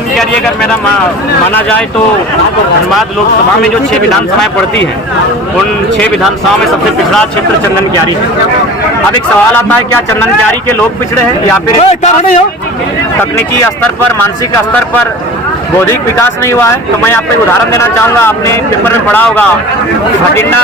क्यारी अगर मेरा माना जाए तो धनबाद लोकसभा में जो 6 विधानसभाएं पड़ती हैं उन 6 विधानसभाओं में सबसे पिछड़ा क्षेत्र चंदन क्यारी है। अब एक सवाल आता है, क्या चंदन क्यारी के लोग पिछड़े हैं या फिर तकनीकी स्तर पर, मानसिक स्तर पर बौद्धिक विकास नहीं हुआ है? तो मैं आपको एक उदाहरण देना चाहूँगा। आपने पेपर में पढ़ा होगा भटिंडा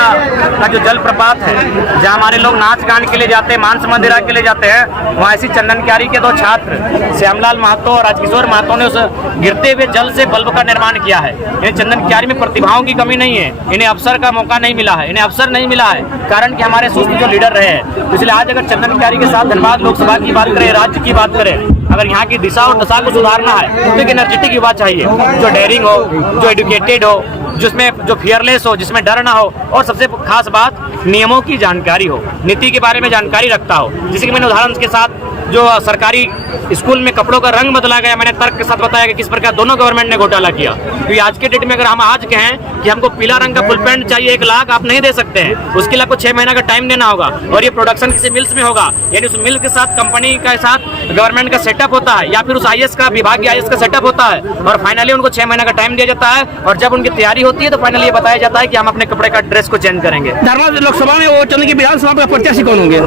का जो जलप्रपात है जहाँ हमारे लोग नाच गान के लिए जाते हैं, मांस मंदिरा के लिए जाते हैं, वहाँ ऐसी चंदन क्यारी के 2 छात्र श्यामलाल महतो और राजकिशोर महतो ने उस गिरते हुए जल से बल्ब का निर्माण किया है। इन्हें चंदन क्यारी में प्रतिभाओं की कमी नहीं है, इन्हें अवसर का मौका नहीं मिला है, इन्हें अवसर नहीं मिला है कारण कि हमारे सुस्त जो लीडर रहे हैं। इसलिए आज अगर चंदन क्यारी के साथ धनबाद लोकसभा की बात करें, राज्य की बात करें, अगर यहाँ की दिशा और दशा को सुधारना है तो एक एनर्जेटिक युवा चाहिए जो डेयरिंग हो, जो एडुकेटेड हो, जिसमें जो फियरलेस हो, जिसमें डर ना हो, और सबसे खास बात नियमों की जानकारी हो, नीति के बारे में जानकारी रखता हो। जैसे कि मैंने उदाहरण के साथ जो सरकारी स्कूल में कपड़ों का रंग बदला गया, मैंने तर्क के साथ बताया कि किस प्रकार दोनों गवर्नमेंट ने घोटाला किया। क्योंकि आज के डेट में अगर हम आज कहें कि हमको पीला रंग का फुल पैंट चाहिए 1 लाख, आप नहीं दे सकते हैं, उसके लिए आपको 6 महीना का टाइम देना होगा और ये प्रोडक्शन किसी मिल्स में होगा, यानी उस मिल के साथ कंपनी के साथ गवर्नमेंट का सेटअप होता है या फिर उस IAS का विभाग IAS का सेटअप होता है और फाइनली उनको 6 महीना का टाइम दिया जाता है और जब उनकी तैयारी होती है तो फाइनली ये बताया जाता है कि हम अपने कपड़े का ड्रेस को चेंज करेंगे। धनबाद लोकसभा में वो चंदन की विधानसभा का प्रत्याशी कौन होंगे?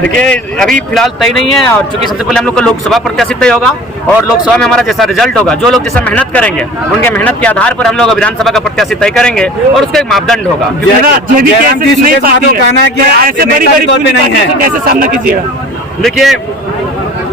देखिए अभी फिलहाल तय नहीं है और चूंकि सबसे पहले हम लोग को लोकसभा प्रत्याशी तय होगा और लोकसभा में हमारा जैसा रिजल्ट होगा, जो लोग जैसा मेहनत करेंगे उनके मेहनत के आधार पर हम लोग विधानसभा का प्रत्याशी तय करेंगे और उसका एक मापदंड होगा। कैसे सामना कीजिएगा? देखिए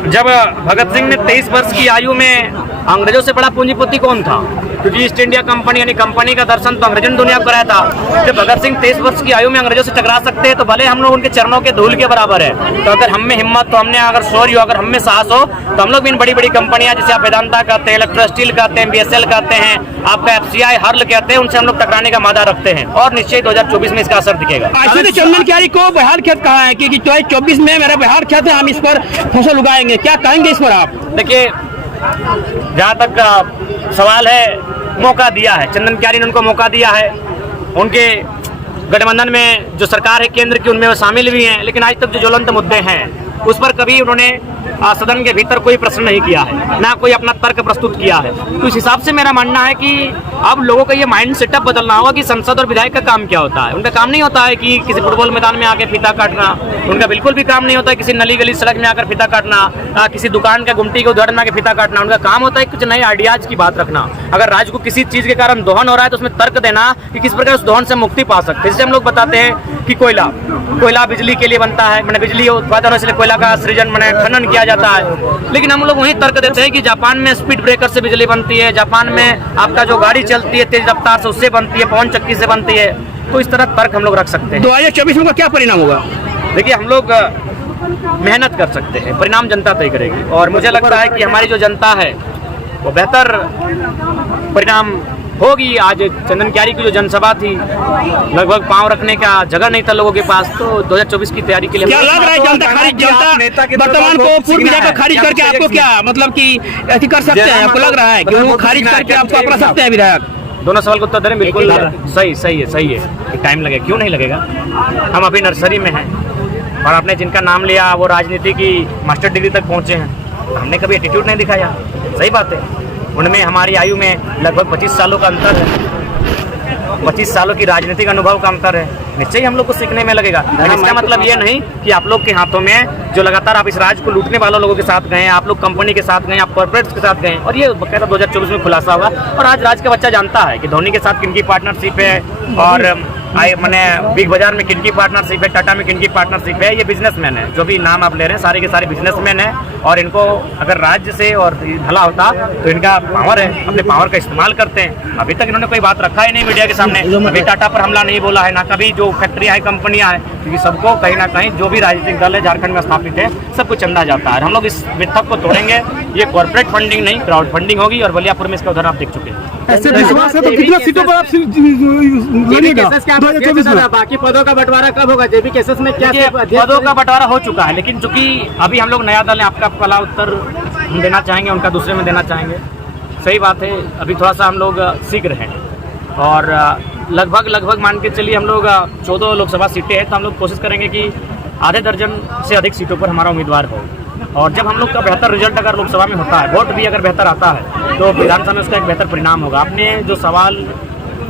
जब भगत सिंह ने 23 वर्ष की आयु में अंग्रेजों से बड़ा पूंजीपति कौन था? क्योंकि ईस्ट इंडिया कंपनी यानी कंपनी का दर्शन तो अंग्रेजों ने दुनिया को कराया था। जब भगत सिंह 23 वर्ष की आयु में अंग्रेजों से टकरा सकते हैं तो भले हम लोग उनके चरणों के धूल के बराबर है। तो अगर हम में हिम्मत, तो हमने अगर शौर्य, अगर हम में साहस हो तो हम लोग भी इन बड़ी बड़ी कंपनियां जैसे आप वेदांता कहते हैं, इलेक्ट्रो स्टील कहते हैं, BSL कहते हैं, आपका FCI हर्ल कहते हैं, उनसे हम लोग टकराने का मादा रखते हैं और निश्चय 2024 में इसका असर दिखेगा। चंदन क्यारी को बिहार खेत कहा है कि 2024 में मेरा बिहार खेत है, हम इस पर फसल उगाएंगे, क्या कहेंगे इस पर आप? देखिए जहाँ तक सवाल है, मौका दिया है चंदन क्यारी ने, उनको मौका दिया है। उनके गठबंधन में जो सरकार है केंद्र की, उनमें वो शामिल भी हैं, लेकिन आज तक जो ज्वलंत मुद्दे हैं उस पर कभी उन्होंने सदन के भीतर कोई प्रश्न नहीं किया है, ना कोई अपना तर्क प्रस्तुत किया है। तो इस हिसाब से मेरा मानना है कि अब लोगों का ये माइंड सेटअप बदलना होगा कि संसद और विधायक का काम क्या होता है। उनका काम नहीं होता है कि किसी फुटबॉल मैदान में आकर फीता काटना, उनका बिल्कुल भी काम नहीं होता है किसी नली गली सड़क में आकर फीता काटना, किसी दुकान का गुमटी के उदाहरण में आकर फीता काटना। उनका काम होता है कुछ नए आइडियाज की बात रखना। अगर राज्य को किसी चीज़ के कारण दोहन हो रहा है तो उसमें तर्क देना कि किस प्रकार उस दोहन से मुक्ति पा सकते हैं। जैसे हम लोग बताते हैं कि कोयला बिजली के लिए बनता है, मैंने बिजली उत्पादन हो, इसलिए कोयला का सृजन मैंने खनन किया जाता है, लेकिन हम लोग वही तर्क देते हैं कि जापान में स्पीड ब्रेकर से बिजली बनती है, जापान में आपका जो गाड़ी चलती है तेज रफ्तार से उससे बनती है, पवन चक्की से बनती है। तो इस तरह तर्क हम लोग रख सकते हैं। 2024 में क्या परिणाम होगा? देखिए हम लोग मेहनत कर सकते हैं, परिणाम जनता तय करेगी और मुझे लगता है कि हमारी जो जनता है वो बेहतर परिणाम होगी। आज चंदन क्यारी की जो जनसभा थी, लगभग पांव रखने का जगह नहीं था लोगों के पास। तो 2024 की तैयारी के लिए क्या लग रहा है जनता वर्तमान को पूर्व विधायक खारिज करके आपको क्या मतलब कि ऐसी कर सकते हैं? आपको लग रहा है कि वो खारिज करके आपको अपना सकते हैं विधायक? दोनों सवाल को उत्तर दे रहे हैं। बिल्कुल सही है। टाइम लगेगा, क्यों नहीं लगेगा? हम अभी नर्सरी में हैं और आपने जिनका नाम लिया वो राजनीति की मास्टर डिग्री तक पहुँचे हैं। हमने कभी एटीट्यूड नहीं दिखाया, सही बात है। उनमें हमारी आयु में लगभग 25 सालों का अंतर है, 25 सालों की राजनीतिक अनुभव का अंतर है। निश्चय हम लोग को सीखने में लगेगा। इसका मतलब ये नहीं कि आप लोग के हाथों में जो लगातार आप इस राज्य को लूटने वालों लोगों के साथ गए, आप लोग कंपनी के साथ गए, आप कॉर्पोरेट्स के साथ गए और ये बकायदा 2024 में खुलासा होगा। और आज राज्य का बच्चा जानता है कि धोनी के साथ किनकी पार्टनरशिप है और मैंने बिग बाजार में किनकी पार्टनरशिप है, टाटा में किनकी पार्टनरशिप है। ये बिजनेसमैन है, जो भी नाम आप ले रहे हैं सारे के सारे बिजनेसमैन हैं और इनको अगर राज्य से और भला होता तो इनका पावर है, अपने पावर का इस्तेमाल करते हैं। अभी तक इन्होंने कोई बात रखा ही नहीं मीडिया के सामने, कभी टाटा पर हमला नहीं बोला है, ना कभी जो फैक्ट्रियाँ हैं, कंपनियाँ हैं, क्योंकि सबको कहीं ना कहीं जो भी राजनीतिक दल है झारखंड में स्थापित है सबको चंदा जाता है। हम लोग इस मिथक को तोड़ेंगे। ये कॉर्पोरेट फंडिंग नहीं, क्राउड फंडिंग होगी और बलियापुर में इसका उदाहरण आप देख चुके हैं। ऐसे विश्वास है तो कितना सीटों पर आप लड़िएगा? बाकी पदों का बंटवारा कब होगा? जेबी केसेस में क्या पदों का बंटवारा हो चुका है, लेकिन चूंकि अभी हम लोग नया दल है, आपका पहला उत्तर हम देना चाहेंगे, उनका दूसरे में देना चाहेंगे। सही बात है, अभी थोड़ा सा हम लोग सीख रहे हैं और लगभग मान के चलिए हम लोग 14 लोकसभा सीटें हैं तो हम लोग कोशिश करेंगे कि आधे दर्जन से अधिक सीटों पर हमारा उम्मीदवार हो। और जब हम लोग का बेहतर रिजल्ट अगर लोकसभा में होता है, वोट भी अगर बेहतर आता है, तो विधानसभा में उसका एक बेहतर परिणाम होगा। आपने जो सवाल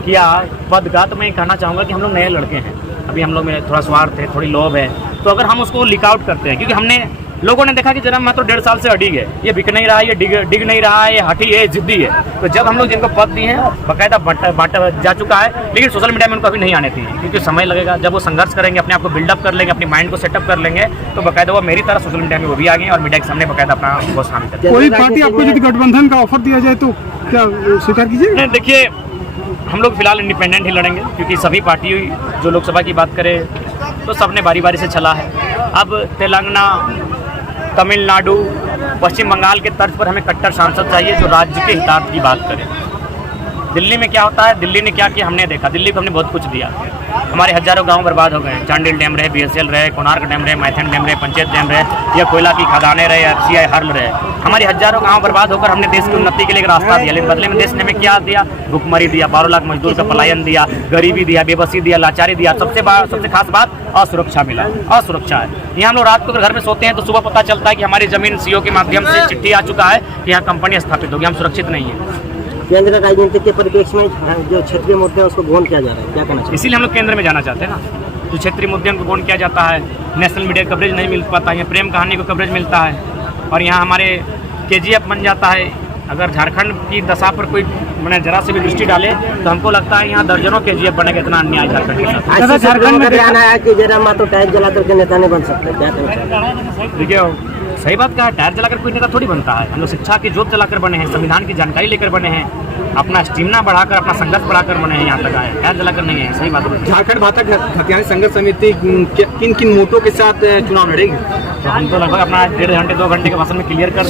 किया पद का, तो मैं कहना चाहूँगा कि हम लोग नए लड़के हैं, अभी हम लोग में थोड़ा स्वार्थ है, थोड़ी लोभ है, तो अगर हम उसको लीक आउट करते हैं, क्योंकि हमने लोगों ने देखा कि जरा मात्र 1.5 साल से अड़िग है, ये बिक नहीं रहा है, ये डिग नहीं रहा है, ये हठी है, जिद्दी है, तो जब हम लोग जिनको पद दिए हैं बाकायदा बांटा जा चुका है, लेकिन सोशल मीडिया में उनको अभी नहीं आने थी, क्योंकि समय लगेगा। जब वो संघर्ष करेंगे, अपने आप को बिल्डअप कर लेंगे, अपनी माइंड को सेटअप कर लेंगे, तो बाकायदा वो मेरी तरह सोशल मीडिया में वो भी आ गए और मीडिया के सामने बाकायदा अपना वो सामने करते कोई पार्टी आपको यदि गठबंधन का ऑफर दिया जाए तो क्या स्वीकार कीजिएगा? हैं। देखिए, हम लोग फिलहाल इंडिपेंडेंट ही लड़ेंगे, क्योंकि सभी पार्टी जो लोकसभा की बात करें तो सबने बारी बारी से चला है। अब तेलंगाना, तमिलनाडु, पश्चिम बंगाल के तर्ज पर हमें कट्टर सांसद चाहिए जो राज्य के हितार्थ की बात करे। दिल्ली में क्या होता है, दिल्ली ने क्या किया हमने देखा, दिल्ली को हमने बहुत कुछ दिया, हमारे हजारों गांव बर्बाद हो गए। चांडिल डैम रहे, BSL रहे, कोणार्क डैम रहे, मैथन डैम रहे, पंचायत डैम रहे, या कोयला की खदानें रहे, FCI हर्ल रहे, हमारी हजारों गांव बर्बाद होकर हमने देश की उन्नति के लिए एक रास्ता दिया, लेकिन बदले में देश ने हमें क्या दिया, भुखमरी दिया, 12 लाख मजदूर का पलायन दिया, गरीबी दिया, बेबसी दिया, लाचारी दिया, सबसे खास बात असुरक्षा मिला, असुरक्षा है। यहाँ हम लोग रात को अगर घर में सोते हैं तो सुबह पता चलता है कि हमारी जमीन CO के माध्यम से चिट्ठी आ चुका है कि यहाँ कंपनी स्थापित होगी, हम सुरक्षित नहीं है। केंद्र राजनीति के परिप्रेक्ष्य में जो क्षेत्रीय मुद्दे हैं उसको गौण किया जा रहा है, क्या कहना चाहिए? इसीलिए हम लोग केंद्र में जाना चाहते हैं ना, जो क्षेत्रीय मुद्दों को गौण किया जाता है, नेशनल मीडिया कवरेज नहीं मिल पाता, यहाँ प्रेम कहानी को कवरेज मिलता है, और यहाँ हमारे KGF बन जाता है। अगर झारखंड की दशा पर कोई मैंने जरा से भी दृष्टि डाले तो हमको लगता है यहाँ दर्जनों KGF बनेगा, इतना अन्याय झारखंड के साथ। ऐसा झारखंड में आना है कि जरा मात्र टायर जला करके नेता नहीं बन सकते, क्या कहना चाहिए? देखिए, सही बात कहा, टायर जलाकर कोई नेता थोड़ी बनता है। हम लोग शिक्षा की जोत जलाकर बने हैं, संविधान की जानकारी लेकर बने हैं, अपना स्टेमिना बढ़ाकर, अपना संघर्ष बढ़ाकर बने हैं, यहाँ तक आए, टायर जलाकर नहीं है। सही बात है। झारखंड भाजपा हथियार संघर्ष समिति किन किन मोटों के साथ चुनाव लड़ेगी? तो हम तो लगभग अपना 1.5 घंटे 2 घंटे के भाषण में क्लियर कर